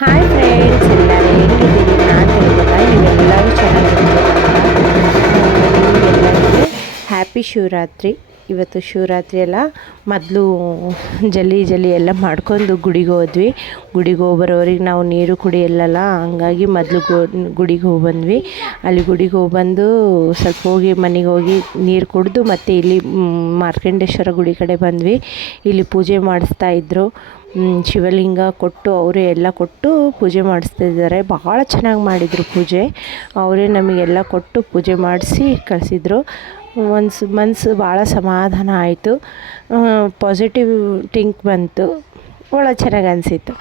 Hi friends, ಎಲ್ಲರೂ ಹೆಂಗಿದ್ದೀರಿ? ನಾನು ಹೇಳ್ಬೋದಾ ನೀವೆಲ್ಲರೂ ಚೆನ್ನಾಗಿರ್ಬೋದಂತ. ನಿಮಗೆಲ್ಲರಿಗೆ ಹ್ಯಾಪಿ ಶಿವರಾತ್ರಿ. ಇವತ್ತು ಶಿವರಾತ್ರಿ ಎಲ್ಲ ಮೊದಲು ಜಲ್ಲಿ ಎಲ್ಲ ಮಾಡ್ಕೊಂಡು ಗುಡಿಗೆ ಹೋದ್ವಿ. ಗುಡಿಗೆ ಹೋಗ್ಬರೋರಿಗೆ ನಾವು ನೀರು ಕುಡಿಯಲ್ಲಲ್ಲ, ಹಂಗಾಗಿ ಮೊದಲು ಗುಡಿಗೆ ಹೋಗ್ಬಂದ್ವಿ. ಅಲ್ಲಿ ಗುಡಿಗೆ ಹೋಗ್ಬಂದು ಸ್ವಲ್ಪ ಹೋಗಿ ಮನೆಗೆ ಹೋಗಿ ನೀರು ಕುಡಿದು ಮತ್ತು ಇಲ್ಲಿ ಮಾರ್ಕಂಡೇಶ್ವರ ಗುಡಿ ಕಡೆ ಬಂದ್ವಿ. ಇಲ್ಲಿ ಪೂಜೆ ಮಾಡಿಸ್ತಾಯಿದ್ರು. ಶಿವಲಿಂಗ ಕೊಟ್ಟು ಅವರೇ ಎಲ್ಲ ಕೊಟ್ಟು ಪೂಜೆ ಮಾಡಿಸ್ತಿದ್ದಾರೆ. ಭಾಳ ಚೆನ್ನಾಗಿ ಮಾಡಿದರು ಪೂಜೆ. ಅವರೇ ನಮಗೆಲ್ಲ ಕೊಟ್ಟು ಪೂಜೆ ಮಾಡಿಸಿ ಕಳಿಸಿದ್ರು. ಮನಸ್ಸು ಭಾಳ ಸಮಾಧಾನ ಆಯಿತು. ಪಾಸಿಟಿವ್ ಥಿಂಕ್ ಬಂತು. ಭಾಳ ಚೆನ್ನಾಗಿ ಅನಿಸಿತ್ತು.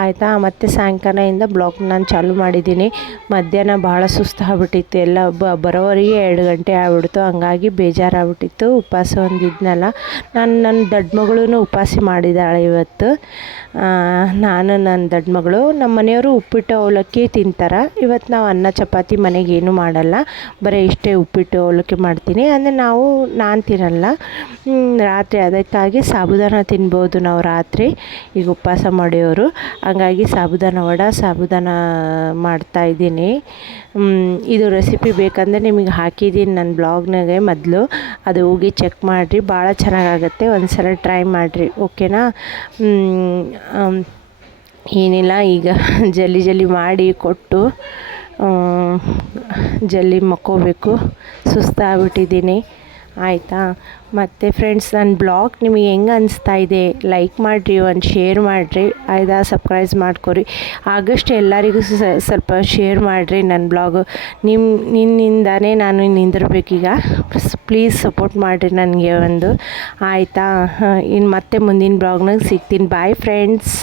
ಆಯಿತಾ, ಮತ್ತು ಸಾಯಂಕಾಲದಿಂದ ಬ್ಲಾಗ್ ನಾನು ಚಾಲೂ ಮಾಡಿದ್ದೀನಿ. ಮಧ್ಯಾಹ್ನ ಭಾಳ ಸುಸ್ತಾಗ್ಬಿಟ್ಟಿತ್ತು. ಎಲ್ಲ ಬರೋವರೆಗೆ 2 ಗಂಟೆ ಆಗ್ಬಿಡ್ತು. ಹಂಗಾಗಿ ಬೇಜಾರಾಗ್ಬಿಟ್ಟಿತ್ತು. ಉಪವಾಸ ಒಂದಿದ್ನಲ್ಲ, ನನ್ನ ದೊಡ್ಡ ಮಗಳೂ ಉಪವಾಸ ಮಾಡಿದ್ದಾಳೆ ಇವತ್ತು. ನಾನು ನನ್ನ ದೊಡ್ಡ ಮಗಳು, ನಮ್ಮ ಮನೆಯವರು ಉಪ್ಪಿಟ್ಟು ಅವಲಕ್ಕಿ ತಿಂತಾರೆ. ಇವತ್ತು ನಾವು ಅನ್ನ ಚಪಾತಿ ಮನೆಗೆ ಏನೂ ಮಾಡಲ್ಲ, ಬರೀ ಇಷ್ಟೇ ಉಪ್ಪಿಟ್ಟು ಅವಲಕ್ಕಿ ಮಾಡ್ತೀನಿ. ಅಂದರೆ ನಾನು ತಿನ್ನಲ್ಲ ರಾತ್ರಿ. ಅದಕ್ಕಾಗಿ ಸಾಬುದಾನ ತಿನ್ಬೋದು ನಾವು ರಾತ್ರಿ, ಈಗ ಉಪವಾಸ ಮಾಡಿಯೋರು. ಹಂಗಾಗಿ ಸಾಬುದಾನ ಮಾಡ್ತಾಯಿದ್ದೀನಿ. ಇದು ರೆಸಿಪಿ ಬೇಕಂದರೆ ನಿಮಗೆ ಹಾಕಿದ್ದೀನಿ ನನ್ನ ಬ್ಲಾಗ್ನಾಗೆ ಮೊದಲು, ಅದು ಹೋಗಿ ಚೆಕ್ ಮಾಡಿರಿ. ಭಾಳ ಚೆನ್ನಾಗಾಗುತ್ತೆ, ಒಂದು ಸಲ ಟ್ರೈ ಮಾಡಿರಿ. ಓಕೆನಾ? ಏನಿಲ್ಲ, ಈಗ ಜಲ್ದಿ ಮಾಡಿ ಕೊಟ್ಟು ಜಲ್ದಿ ಮಕ್ಕೋಬೇಕು. ಸುಸ್ತಾಗ್ಬಿಟ್ಟಿದ್ದೀನಿ. ಆಯಿತಾ? ಮತ್ತು ಫ್ರೆಂಡ್ಸ್, ನನ್ನ ಬ್ಲಾಗ್ ನಿಮಗೆ ಹೆಂಗೆ ಅನಿಸ್ತಾ ಇದೆ? ಲೈಕ್ ಮಾಡಿರಿ, ಒಂದು ಶೇರ್ ಮಾಡಿರಿ. ಆಯಿತಾ? ಸಬ್ಸ್ಕ್ರೈಬ್ ಮಾಡ್ಕೊರಿ. ಆಗಸ್ಟ್ ಎಲ್ಲರಿಗೂ ಸ್ವಲ್ಪ ಶೇರ್ ಮಾಡಿರಿ ನನ್ನ ಬ್ಲಾಗು. ನಿನ್ನಿಂದಾನೇ ನಾನು ನಿಂದಿರ್ಬೇಕೀಗ. ಪ್ಲೀಸ್ ಸಪೋರ್ಟ್ ಮಾಡಿರಿ ನನಗೆ ಒಂದು. ಆಯಿತಾ? ಇನ್ನು ಮತ್ತೆ ಮುಂದಿನ ಬ್ಲಾಗ್ನಾಗ ಸಿಗ್ತೀನಿ. Bye friends.